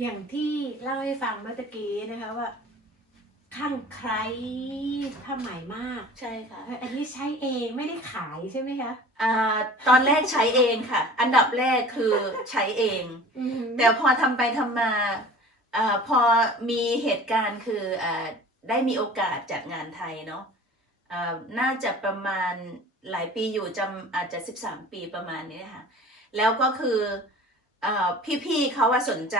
อย่างที่เล่าให้ฟังเมื่อตะกี้นะคะว่าข้างใครผ้าไหมมากใช่ค่ะเอออันนี้ใช้เองไม่ได้ขายใช่ไหมคะอ่าตอนแรกใช้เองค่ะ อันดับแรกคือใช้เองอือหือแต่พอทำไปทำมาอ่าพอมีเหตุการณ์คืออ่าได้มีโอกาสจัดงานไทยเนาะอ่าน่าจะประมาณหลายปีอยู่จำอาจจะ 13 ปีประมาณนี้ค่ะ แล้วก็คืออา พี่ๆเขาว่าสนใจ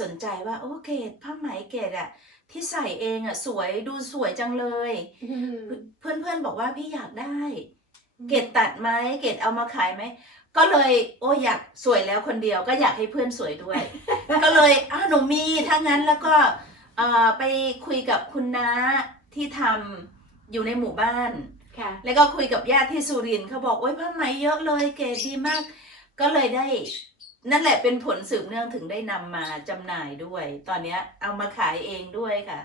สนใจว่าโอเคผ้าไหมเกดอะที่ใส่เองอะสวยดูสวยจังเลยอือหือเพื่อนๆบอกว่าพี่อยากได้ เกดตัดไหมเกดเอามาขายไหมก็เลยโอ้อยากสวยแล้วคนเดียวก็อยากให้เพื่อนสวยด้วย ก็เลยอ้าวหนูมีถ้างั้นแล้วก็เอ่อไปคุยกับคุณน้าที่ทำอยู่ในหมู่บ้านค่ะแล้วก็คุยกับญาติที่สุรินทร์เขาบอกโอ้ยผ้าไหมเยอะเลย เก๋ดีมาก ก็เลยได้ นั่นแหละเป็นผลสืบเนื่องถึงได้นำมาจำหน่ายด้วย ตอนเนี้ยเอามาขายเองด้วยค่ะ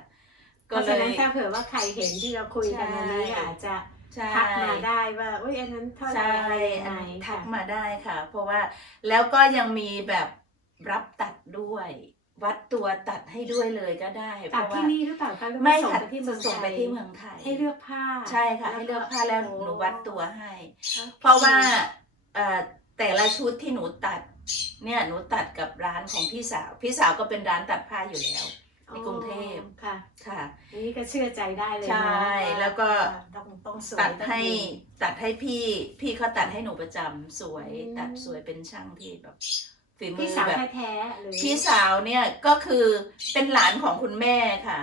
เพก็ราะเลฉะยนั้นถ้าเผื่อว่าใครเห็นที่เราคุยกันอันนี้ใช่ อาจจะใช่ ทักมาได้ว่าอุ้ยอันนั้นเท่าไหร่ใช่อะไรยังอันไงนี้ทัค่ะ กมาได้ค่ะ เพราะว่าแล้วก็ยังมีแบบรับตัดด้วย วัดตัวตัดให้ด้วยเลยก็ได้เพตัดราะว่าที่นี่หรือเปล่าคะหรือว่าไม่ส่งค่ะไปที่เมืองส่งไปไทยที่เมืองไทยให้เลือกผ้าใช่ค่ะ ให้เลือกผ้าแล้วโอ้หนูวัดตัวให้โอคเพราะว่าเอ่อแต่ละชุดที่หนูตัด เนี่ยหนูตัดกับร้านของพี่สาว พี่สาวก็เป็นร้านตัดผ้าอยู่แล้ว ในกรุงเทพอ๋อค่ะ ค่ะอันนี้ก็เชื่อใจได้เลยใช่เนาะาแล้วก็ ต้องต้องสวยตัดต้องให้ดีตัดให้พี่ พี่เขาตัดให้หนูประจำสวยอืมตัดสวยเป็นช่างที่แบบฝีมืพี่อสาวแบบ แท้ๆหรือพี่สาวเนี่ยก็คือเป็นหลานของคุณแม่ค่ะ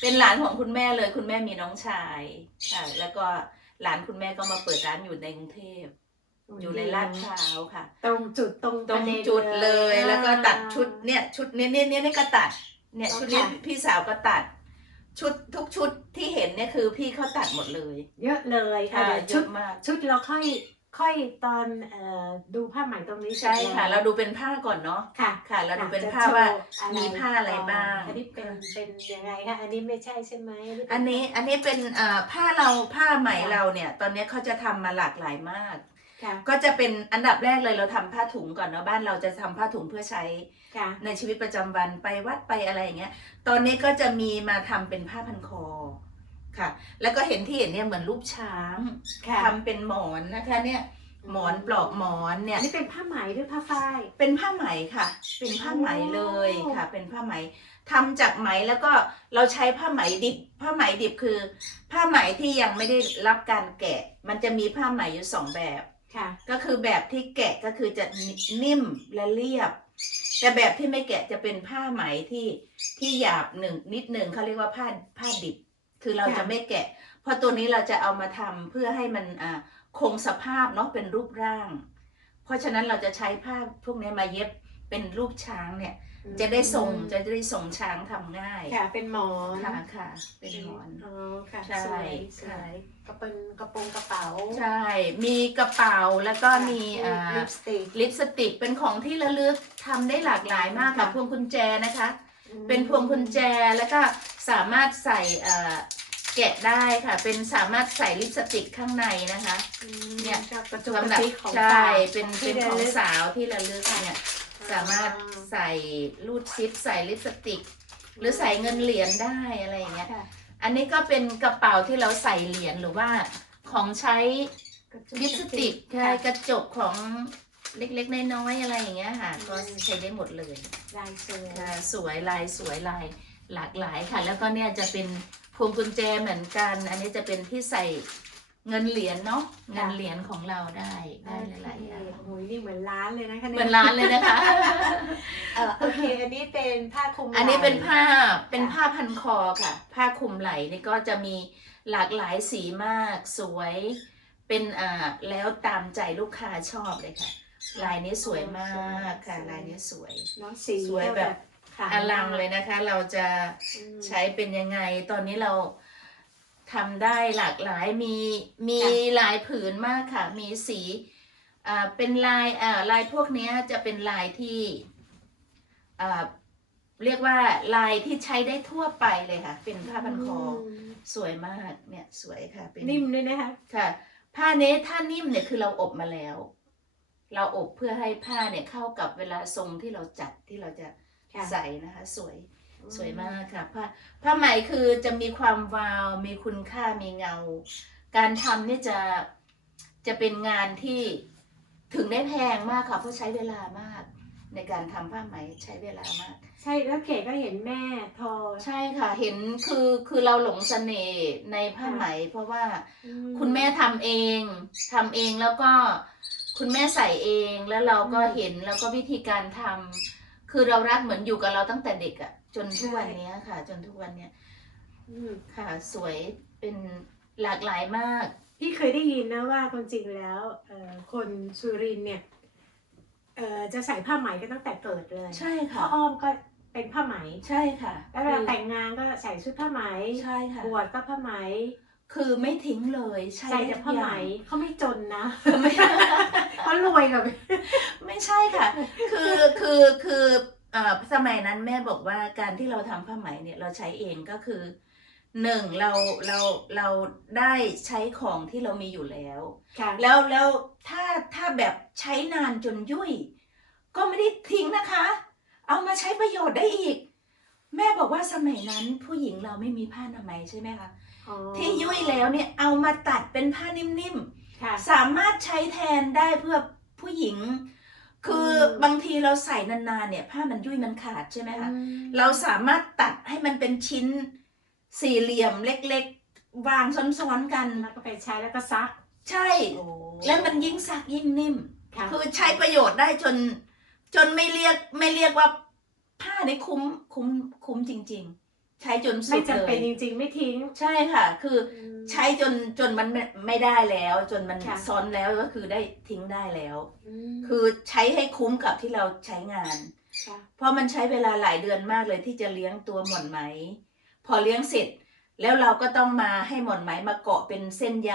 เป็นหลานของคุณแม่เลย คุณแม่มีน้องชายค่ะ แล้วก็หลานคุณแม่ก็มาเปิดร้านอยู่ในกรุงเทพ อยู่ในลาดพร้าวค่ะ ตรงจุดตรงตรงประเนจุดเลยอ่าแล้วก็ตัดชุดเนี่ยชุดเนี้ยเนี่ยเนี่ยเนี่ยก็ตัด เนี่ยอ๋อชุดเนี้ยค่ะพี่สาวก็ตัด ชุดทุกชุดที่เห็นเนี่ยคือพี่เขาตัดหมดเลย เยอะเลยค่ะค่ะเดี๋ยวเยชุดอะมากชุดเราค่อยค่อยตอนเอ่อดูผ้าไหมตรงนี้เสร็จใช่ค่ะแล้วเราดูเป็นผ้าก่อนเนาะค่ะค่ะ เราดูเป็นจะผ้าว่าโชว์มีผ้าอะไรบ้างอันนี้เป็นเป็นยังไงคะอันนี้ไม่ใช่ใช่ไหมหรืเป็อันนี้อันนี้เป็นเอ่อผ้าเราผ้าไหมค่ะเราเนี่ย ตอนนี้เขาจะทำมาหลากหลายมากค่ะ ก็จะเป็นอันดับแรกเลยเราทำผ้าถุงก่อนเนาะบ้านเราจะทำผ้าถุงเพื่อใช้ค่ะในชีวิตประจำวันไปวัดไปอะไรอย่างเงี้ย ตอนนี้ก็จะมีมาทำเป็นผ้าพันคอค่ะ แล้วก็เห็นที่เห็นเนี่ยเหมือนรูปช้างค่ะทำเป็นหมอนนะคะเนี่ยหมอนปลอกหมอนเนี่อัยนนี้เป็นผ้าไหมหรือผ้าฝ้ายเป็นผ้าไหมค่ะ เป็นผ้าไหมเลยค่ะ เป็นผ้าไหมทำจากไหมแล้วก็เราใช้ผ้าไหมดิบ ผ้าไหมดิบคือ ผ้าไหมที่ยังไม่ได้รับการแกะ มันจะมีผ้าไหมอยู่สองแบบ ค่ะ ก็คือแบบที่แกะก็คือจะนิ่มและเรียบ แต่แบบที่ไม่แกะจะเป็นผ้าไหมที่ที่หยาบหนึ่งนิดหนึ่งเขาเรียกว่าผ้าผ้าดิบ คือเราะจะไม่แกะ เพราะตัวนี้เราจะเอามาทำเพื่อให้มันอ่าคงสภาพเนาะเป็นรูปร่าง เพราะฉะนั้นเราจะใช้ผ้าพวกนี้มาเย็บเป็นรูปช้างเนี่ย จะได้ทรงจะได้ทรงช้างทำง่ายค่ะ เป็นหมอนค่ะค่ะ เป็นหมอน อ๋อค่ะใช่สวยสค่ะวยกระเป็นกระโปรงกระเป๋าใช่ มีกระเป๋าแล้วก็มีค่ะอ่าลิปสติก ลิปสติกเป็นของที่ระลึกทำได้หลากหลายมากค่ะค่ะ พวงกุญแจนะคะ เป็นพวงกุญแจแล้วก็สามารถใส่เอ่อแกะได้ค่ะ เป็นสามารถใส่ลิปสติกข้างในนะคะอืมเนี่ย กระจุกกสำระหรับติกของใช่ฝากเป็นที่เป็นของระลึกสาวที่ระลึกเนี่ย สามารถใส่รูดซิปใส่ลิปสติก หรือใส่เงินเหรียญได้อะไรอย่างเงี้ย ค่ะอันนี้ก็เป็นกระเป๋าที่เราใส่เหรียญหรือว่าของใช้กระจุลิปสติกใช่ค่ะกระจกของเล็กๆน้อยๆอะไรอย่างเงี้ยค่ะอืมก็ใช้ได้หมดเลยลายสวยค่ะสวยลายสวยลายหลากหลายค่ะ แล้วก็เนี่ยจะเป็นพวงกุญแจเหมือนกัน อันนี้จะเป็นที่ใส่ เงินเหรียญเนาะเงินเหรียญของเราได้ได้หลายๆอย่างโอ้โหนี่เหมือนร้านเลยนะคะเหมือนร้านเลยนะคะเออโอเคอันนี้เป็นผ้าคลุมไหล่อันนี้เป็นผ้าเป็นค่ะผ้าพันคอค่ะ ผ้าคลุมไหล่นี่ก็จะมีหลากหลายสีมากสวยเป็นอ่าแล้วตามใจลูกค้าชอบเลยค่ะลายนี้สวยมากค่ะลายนี้สวยเนาะสีสวยแบบขาวอลังเลยนะคะ เราจะอืมใช้เป็นยังไงตอนนี้เรา ทำได้หลากหลายมีมีค่ะลายผืนมากค่ะ มีสีอ่าเป็นลายอ่าลายพวกเนี้ยจะเป็นลายที่อ่าเรียกว่าลายที่ใช้ได้ทั่วไปเลยค่ะ เป็นผ้าพันคออมสวยมากเนี่ยสวยค่ะ เป็นนิ่มด้วยนะคะค่ะ ผ้าเนี้ถ้านิ่มเนี่ยคือเราอบมาแล้ว เราอบเพื่อให้ผ้าเนี่ยเข้ากับเวลาทรงที่เราจัดที่เราจะค่ะใสนะคะ สวย สวยมากค่ะผ้าผ้าไหมคือจะมีความวาวมีคุณค่ามีเงา การทำเนี่ยจะจะเป็นงานที่ถึงได้แพงมากค่ะเพราะใช้เวลามาก ในการทำผ้าไหมใช้เวลามาก ใช่แล้วเก๋ก็เห็นแม่ทอ ใช่ค่ะ เห็นคือคือเราหลงเสน่ห์ในผ้าไหม เพราะว่าอืคุณแม่ทำเองทำเองแล้วก็คุณแม่ใส่เองแล้วเราก็เห็นแล้วก็วิธีการทำคือเรารักเหมือนอยู่กับเราตั้งแต่เด็กอะ จนทุกวันเนี้ยค่ะ จนทุกวันเนี้ยอืมค่ะ สวยเป็นหลากหลายมาก พี่เคยได้ยินนะว่าความจริงแล้วเอ่อคนสุรินทร์เนี่ยเอ่อจะใส่ผ้าไหมกันตั้งแต่เกิดเลย ใช่พ่อค่ะอ้อมก็เป็นผ้าไหมใช่ค่ะ แล้วเวลาแต่งงานก็ใส่ชุดผ้าไหมใช่ค่ะบวชก็ผ้าไหม คือไม่ทิ้งเลยใช่ใส่แต่ทุกผ้าอไหมย่างเขาไม่จนนะไม่เขารวยกับไม่ใช่ค่ะ คือคือคือเอ่อ สมัยนั้นแม่บอกว่าการที่เราทำผ้าไหมเนี่ยเราใช้เองก็คือหนึ่งเราเราเราได้ใช้ของที่เรามีอยู่แล้วค่ะแล้วแล้วถ้าถ้าแบบใช้นานจนยุ่ย ก็ไม่ได้ทิ้งนะคะ เอามาใช้ประโยชน์ได้อีก แม่บอกว่าสมัยนั้นผู้หญิงเราไม่มีผ้าอนามัยใช่ไหมคะอ๋อที่ยุ่ยแล้วเนี่ยเอามาตัดเป็นผ้านิ่มๆค่ะสามารถใช้แทนได้เพื่อผู้หญิง คืออมบางทีเราใส่นานๆเนี่ย ผ้ามันยุ่ยมันขาดใช่ไหมคะอืมเราสามารถตัดให้มันเป็นชิ้นสี่เหลี่ยมเล็กๆ วางซ้อนๆกัน แล้วก็ไปใช้แล้วก็ซัก ใช่ แล้วมันยิ่งซักยิ่งนิ่มค่ะคือใช้ประโยชน์ได้จน จนไม่เรียกไม่เรียกว่าผ้านี่คุ้มคุ้มคุ้มจริง ๆ ใช้จนสุไม่ดจำเลเป็นยจริง ๆ ไม่ทิ้ง ใช่ค่ะ คืออืม ใช้จนจนมันไม่ไม่ได้แล้ว จนมันค่ะ ซ้อนแล้วก็คือได้ทิ้งได้แล้วมคือใช้ให้คุ้มกับที่เราใช้งาน ค่ะเพราะมันใช้เวลาหลายเดือนมากเลยที่จะเลี้ยงตัวหม่อนไหม พอเลี้ยงเสร็จ แล้วเราก็ต้องมาให้หม่อนไหมมาเกาะเป็นเส้นใย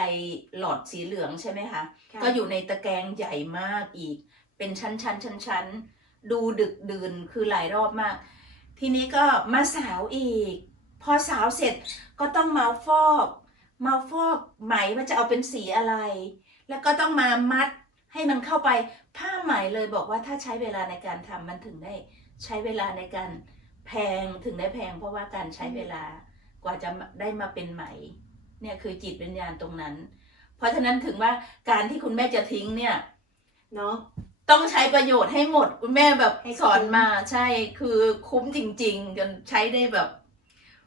หลอดสีเหลืองใช่ไหมคะ ค่ะก็อยู่ในตะแกรงใหญ่มากอีก เป็นชั้นชั้นชั้นชั้นๆดูดึกดื่นคือหลายรอบมาก ทีนี้ก็มาสาวอีก พอสาวเสร็จก็ต้องมาฟอก มาฟอกไหมว่าจะเอาเป็นสีอะไร แล้วก็ต้องมามัดให้มันเข้าไปผ้าไหมเลยบอกว่าถ้าใช้เวลาในการทำมันถึงได้ใช้เวลาในการแพงถึงได้แพง เพราะว่าการใช้เวลากว่าจะได้มาเป็นไหม เนี่ยคือจิตวิญญาณตรงนั้น เพราะฉะนั้นถึงว่าการที่คุณแม่จะทิ้งเนี่ยเนาะต้องใช้ประโยชน์ให้หมด คุณแม่แบบให้คุ้มสอนมาใช่คือคุ้มจริง ๆ จนใช้ได้แบบ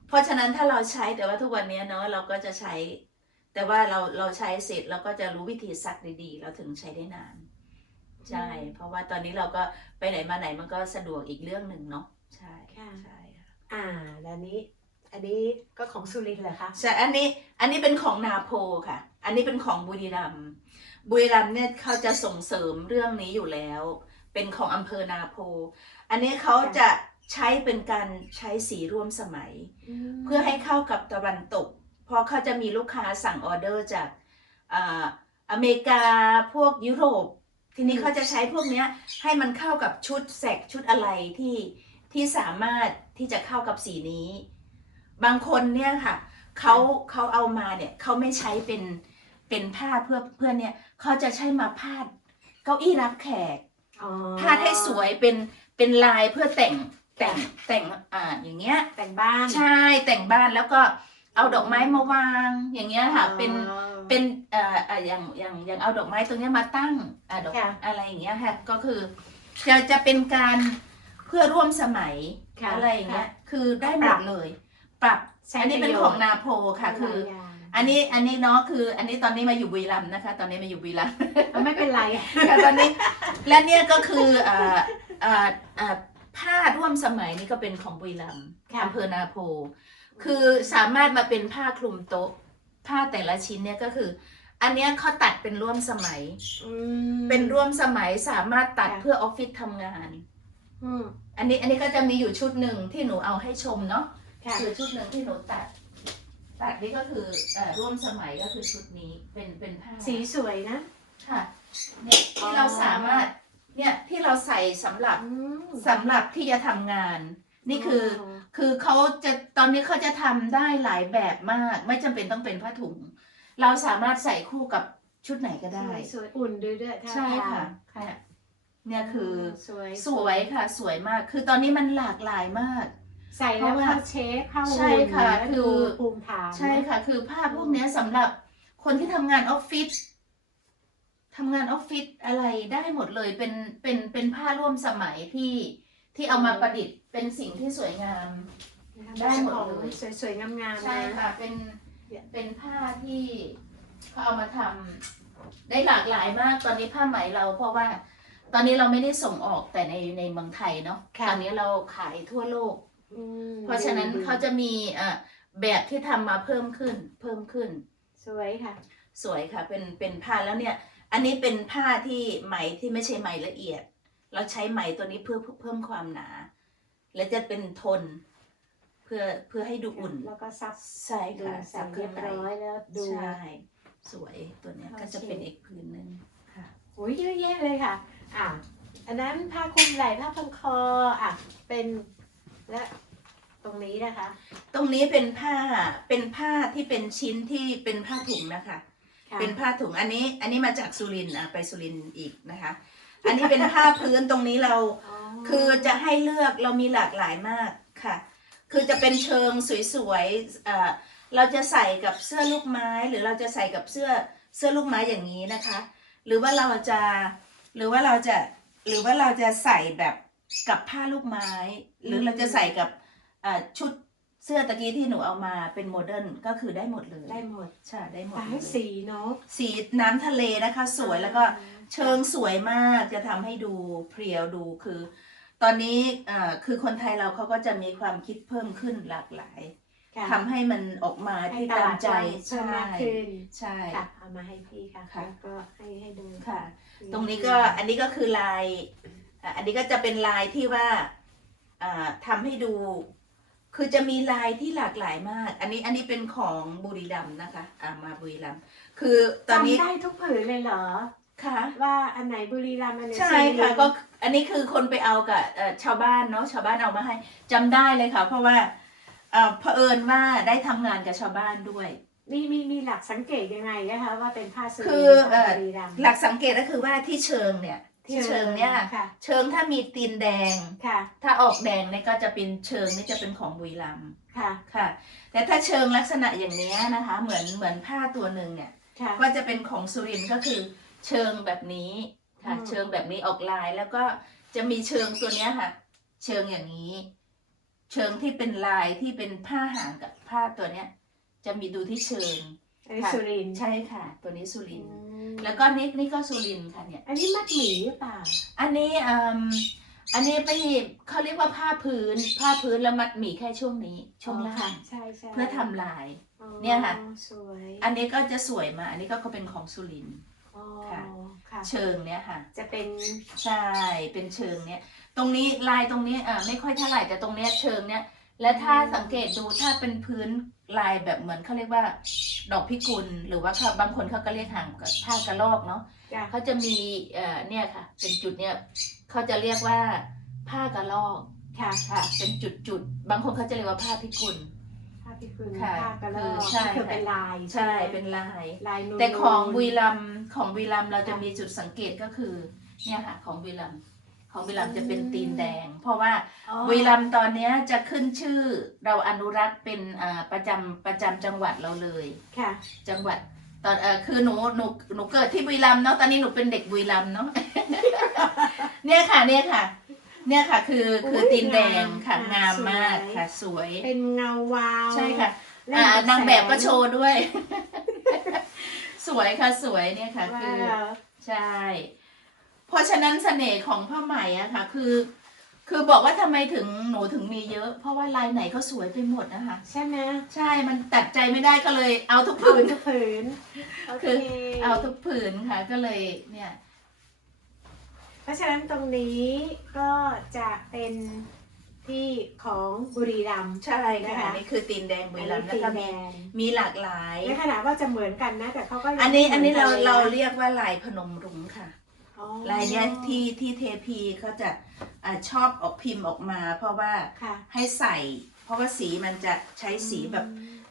เพราะฉะนั้นถ้าเราใช้แต่ว่าทุกวันนี้เนาะเราก็จะใช้ แต่ว่าเราเราใช้เสร็จเราก็จะรู้วิธีซักดีๆ เราถึงใช้ได้นานใช่เพราะว่าตอนนี้เราก็ไปไหนมาไหนมันก็สะดวกอีกเรื่องหนึ่งเนาะใช่ค่ะใช่ค่ะอ่าแล้วนี้อันนี้ก็ของสุรินทร์เหรอคะใช่อันนี้อันนี้เป็นของนาโพค่ะ อันนี้เป็นของบุรีรัมย์บุรีรัมย์เนี่ยเขาจะส่งเสริมเรื่องนี้อยู่แล้ว เป็นของอำเภอนาโพ อันนี้เขาจะ ใช้เป็นการใช้สีร่วมสมัย เพื่อให้เข้ากับตะวันตก เพราะเขาจะมีลูกค้าสั่งออเดอร์จากอ่าอเมริกาพวกยุโรป ทีนี้เขาจะใช้พวกเนี้ยให้มันเข้ากับชุดแสกชุดอะไรที่ที่สามารถที่จะเข้ากับสีนี้ บางคนเนี่ยค่ะเขาเขาเอามาเนี่ยเขาไม่ใช้เป็นเป็นผ้าเพื่อเพื่อนเนี่ยเขาจะใช้มาพาดเก้าอี้รับแขกอ๋อพาดให้สวยเป็นเป็นลายเพื่อแต่ง แต่งแต่งอ่าอย่างเงี้ย แต่งบ้าน ใช่แต่งบ้านแล้วก็เอาดอกไม้มาวาง อย่างเงี้ยค่ะ เป็นอ๋อเป็นเอ่อเอ่ออย่างอย่างอย่างเอาดอกไม้ตรงเนี้ยมาตั้งอ่าดอกค่ะ อะไรอย่างเงี้ยค่ะก็คือจะจะเป็นการเพื่อร่วมสมัยค่ะอะไรอย่างเงี้ยค่ะคือได้หมปรัดบเลย ปรับใช้อันนี้เป็นประโยขชองน์นาโพค่ะคือหลายย่างอันนี้อันนี้เนาะคือ อันนี้ตอนนี้มาอยู่บุรีรัมย์นะคะ ตอนนี้มาอยู่บุรีรัมย์เอาไม่เป็นไร ค่ะตอนนี้และเนี่ยก็คืออ่าอ่าอ่า ผ้าร่วมสมัยนี่ก็เป็นของบุรีรัมย์ค่ะ อำเภอนาโพ คือสามารถมาเป็นผ้าคลุมโต๊ะ ผ้าแต่ละชิ้นเนี่ยก็คือ อันเนี้ยเขาตัดเป็นร่วมสมัย อืมเป็นร่วมสมัยสามารถตัดค่ะเพื่อออฟฟิศทำงาน อืมอันนี้อันนี้ก็จะมีอยู่ชุดหนึ่งที่หนูเอาให้ชมเนาะ ค่ะ คือชุดหนึ่งที่หนูตัด ตัดนี่ก็คือเอ่อร่วมสมัยก็คือชุดนี้เป็นเป็นผ้าสีสวยนะ ค่ะ เนี่ยที่เราสามารถ เนี่ยที่เราใส่สำหรับอืมสำหรับที่จะทำงาน นี่คืออคือเขาจะตอนนี้เขาจะทำได้หลายแบบมาก ไม่จำเป็นต้องเป็นผ้าถุง เราสามารถใส่คู่กับชุดไหนก็สได้วยสวยอุ่นด้วยด้วยท่าใช่ทางค่ะค่ะเนี่ยเนี่ยคือสวยสวยค่ะ สวยมาก คือตอนนี้มันหลากหลายมาก ใส่แล้วเพราะว่าเข้าเชฟเข้าใช่ค่ะหุ่นแล้วคือดูภูมิฐาน ใช่ค่ะ คือผ้าพวกเนี้ยสำหรับคนที่ทำงานออฟฟิศ ทำงานออฟฟิศอะไรได้หมดเลยเป็นเป็นเป็นผ้าร่วมสมัยที่ที่เอามาประดิษฐ์เป็นสิ่งที่สวยงาม ได้หมดเลยของสวยๆงามๆใช่นะค่ะ เป็นเป็นผ้าที่เขาเอามาทำได้หลากหลายมากตอนนี้ผ้าไหมเรา เพราะว่าตอนนี้เราไม่ได้ส่งออกแต่ในในเมืองไทยเนาะตอนนี้เราขายทั่วโลกอืมเพราะฉะนั้นเขาจะมีเอ่อแบบที่ทำมาเพิ่มขึ้นเพิ่มขึ้น สวยค่ะ สวยค่ะ เป็นเป็นผ้าแล้วเนี่ย อันนี้เป็นผ้าที่ไหมที่ไม่ใช่ไหมละเอียด เราใช้ไหมตัวนี้เพื่อเพิ่มความหนา และจะเป็นทน เพื่อเพื่อให้ดูอุ่น แล้วก็ซับใช่ดูค่ะใส่เรียบร้อยแล้วดูใช่สวยตัวเนี้ยโอเคก็จะเป็นอีกพื้นหนึ่งค่ะโอ้ยเยอะแยะเลยค่ะ อะ อันนั้นผ้าคลุมไหล่ผ้าพันคออะเป็นและตรงนี้นะคะ ตรงนี้เป็นผ้าเป็นผ้าที่เป็นชิ้นที่เป็นผ้าถุงนะคะ ค่ะเป็นผ้าถุงอันนี้ อันนี้มาจากสุรินทร์อะไปสุรินทร์อีกนะคะ อันนี้เป็นผ้าพื้นตรงนี้เราอ๋อคือจะให้เลือกเรามีหลากหลายมากค่ะ คือจะเป็นเชิงสวยๆเอ่อเราจะใส่กับเสื้อลูกไม้ หรือเราจะใส่กับเสื้อเสื้อลูกไม้อย่างนี้นะคะ หรือว่าเราจะหรือว่าเราจะหรือว่าเราจะใส่แบบกับผ้าลูกไม้ หรือเราจะใส่กับเอ่อชุด เสื้อตะกี้ที่หนูเอามาเป็นโมเดิร์นก็คือได้หมดเลยได้หมดใช่ได้หมดแต่เลให้ยสีเนาะ สีน้ำทะเลนะคะ สวยแล้วก็เชิงสวยมากจะทำให้ดูเพรียวดูคือ ตอนนี้เอ่อคือคนไทยเราเขาก็จะมีความคิดเพิ่มขึ้นหลากหลายค่ะทำให้มันออกมาให้ที่ตตาลามดใจกว้างเพิ่มมากขึ้นใช่ ค่ะเอามาให้พี่ค่ะค่ะ แล้วก็ให้ให้ดูค่ะ ตรงนี้ก็อันนี้ก็คือลายอะอันนี้ก็จะเป็นลายที่ว่าอ่าทำให้ดู คือจะมีลายที่หลากหลายมาก อันนี้อันนี้เป็นของบุรีรัมย์นะคะอ่ามาบุรีรัมย์คือตอนนี้จำได้ทุกผืนเลยเหรอค่ะว่าอันไหนบุรีรัมย์อันไหนใช่สุรินทร์ค่ะก็อันนี้คือคนไปเอากับเอ่อชาวบ้านเนาะชาวบ้านเอามาให้จำได้เลยค่ะ เพราะว่าเอ่อเผอิญว่าได้ทำงานกับชาวบ้านด้วยมีมีมีหลักสังเกตยังไงนะคะว่าเป็นผ้าสุรินทร์คือเอ่อผ้าบุรีรัมย์หลักสังเกตก็คือว่าที่เชิงเนี่ย ที่เชิงเนี่ยค่ะ เชิงถ้ามีตีนแดง ค่ะ ถ้าออกแดงเนี่ยก็จะเป็นเชิงนี่จะเป็นของบุรีรัมย์ค่ะ ค่ะ แต่ถ้าเชิงลักษณะอย่างเนี้ยนะคะ เหมือนเหมือนผ้าตัวหนึ่งเนี่ย ค่ะ ก็จะเป็นของสุรินทร์ก็คือเชิงแบบนี้ค่ะ อืม เชิงแบบนี้ออกลายแล้วก็จะมีเชิงตัวเนี้ยค่ะ เชิงอย่างนี้ เชิงที่เป็นลายที่เป็นผ้าหางกับผ้าตัวเนี้ย จะมีดูที่เชิง อันนี้ค่ะสุรินทร์ใช่ค่ะ ตัวนี้สุรินทร์อืมแล้วก็นี่นี่ก็สุรินทร์ค่ะเนี่ย อันนี้มัดหมี่หรือเปล่าอันนี้อืมอันนี้ไม่เขาเรียกว่าผ้าพื้น ผ้าพื้นแล้วมัดหมี่แค่ช่วงนี้ช่วงล่างใช่ใช่เพื่อทำลาย อ๋อเนี่ยค่ะ สวยอันนี้ก็จะสวยมากอันนี้ก็ก็เป็นของสุรินทร์ อ๋อค่ะ ค่ะ เชิงเนี้ยค่ะ จะเป็นใช่ เป็นเชิงเนี้ยตรงนี้ลายตรงนี้อ่าไม่ค่อยเท่าไหร่แต่ตรงเนี้ยเชิงเนี้ย และถ้าสังเกตดูถ้าเป็นพื้นลายแบบเหมือนเขาเรียกว่า ดอกพิกุล หรือว่าเขาบางคนเขาก็เรียกหางกับผ้ากระลอกเนาะจ้ะเขาจะมีเอ่อเนี่ยค่ะ เป็นจุดเนี่ยเขาจะเรียกว่าผ้ากระลอกค่ะค่ะ เป็นจุดจุดๆบางคนเขาจะเรียกว่าผ้าพิกุล ผ้าพิกุลค่ะผ้ากระลอคืกอใช่ คือค่ะเป็นลายใช่ไหมเป็นลาย ลายนูนแต่ของบุรีลรัมย์ของบุรีรัมย์เราจะมีจุดสังเกตก็คือเนี่ยค่ะของบุรีรัมย์ ของบุรีรัมย์จะเป็นตีนแดง เพราะว่าบุรีรัมย์ตอนเนี้ยจะขึ้นชื่อเราอนุรักษ์เป็นอ่าประจำประจำจังหวัดเราเลยค่ะ จังหวัดตอนเออคือหนูหนูหนูเกิดที่บุรีรัมย์เนาะตอนนี้หนูเป็นเด็กบุรีรัมย์เนาะเนี่ยค่ะเนี่ยค่ะ เนี่ยค่ะ คือคือตีนแดงค่ะงามมากค่ะ สวย เป็นเงาวาวใช่ค่ะเล่อ่ากับนางแบบก็สโชว์ด้วย สวยค่ะสวยเนี่ยค่ะว้าคือวใช่ เพราะฉะนั้นเสน่ห์ของผ้าไหมอะค่ะ คือ คือบอกว่าทำไมถึงหนูถึงมีเยอะ เพราะว่าลายไหนก็สวยไปหมดนะคะ ใช่ไหมใช่มันตัดใจไม่ได้ก็เลยเอาทุกเอาผืนทุกผืนโอเคคือเอาทุกผืนค่ะก็เลยเนี่ย เพราะฉะนั้นตรงนี้ก็จะเป็นที่ของบุรีรัมย์ ใช่นะค่ะคะ นี่คือตีนแดงบุรีรัมย์อันแล้วนี้ก็ตีนมีแดงมีหลากหลาย ในขณะว่าจะเหมือนกันนะ แต่เขาก็ยังอันนี้ไม่อันนี้เราหมืกัลเรายนะเรียกว่าลายพนมรุ้งค่ะอ๋อ ลายเนี้ยที่ที่เทพีเขาจะอาชอบออกพิมพ์ออกมา เพราะว่าค่ะ ให้ใส่ เพราะว่าสีมันจะใช้สีแบบ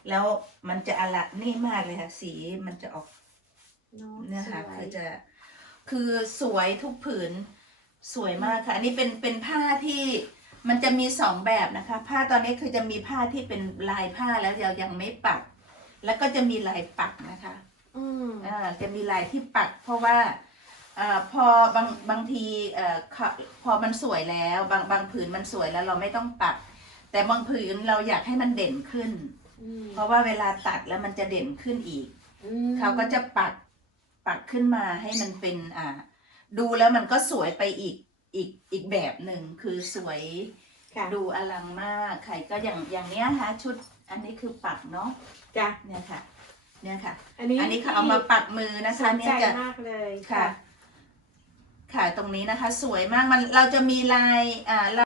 แล้วมันจะอละนี่มากเลยค่ะ สีมันจะออกเนาะเนี่ยค่ะสวยคือจะคือสวยทุกผืนสวยมากค่ะ อันนี้เป็นเป็นผ้าที่มันจะมีสองแบบนะคะ ผ้าตอนนี้คือจะมีผ้าที่เป็นลายผ้าแล้วเรายังไม่ปัก แล้วก็จะมีลายปักนะคะ อืมอ่าจะมีลายที่ปัก เพราะว่า อาพอบางบางทีเอ่อค่ะพอมันสวยแล้วบางบางผืนมันสวยแล้วเราไม่ต้องปัก แต่บางผืนเราอยากให้มันเด่นขึ้นอืมเพราะว่าเวลาตัดแล้วมันจะเด่นขึ้นอีกอืมเขาก็จะปักปักขึ้นมาให้มันเป็นอ่า ดูแล้วมันก็สวยไปอีกอีกอีกแบบหนึ่งคือสวยค่ะดูอลังมากใครก็อย่างอย่างเนี้ยค่ะชุดอันนี้คือปักเนาะจ้ะเนี่ยค่ะ เนี่ยค่ะ อันนี้อันนี้เขาเอามาปักมือนะสคะนเนี่ใจยจะมากเลยค่ะ ค่ะตรงนี้นะคะ สวยมากมันเราจะมีลายอ่า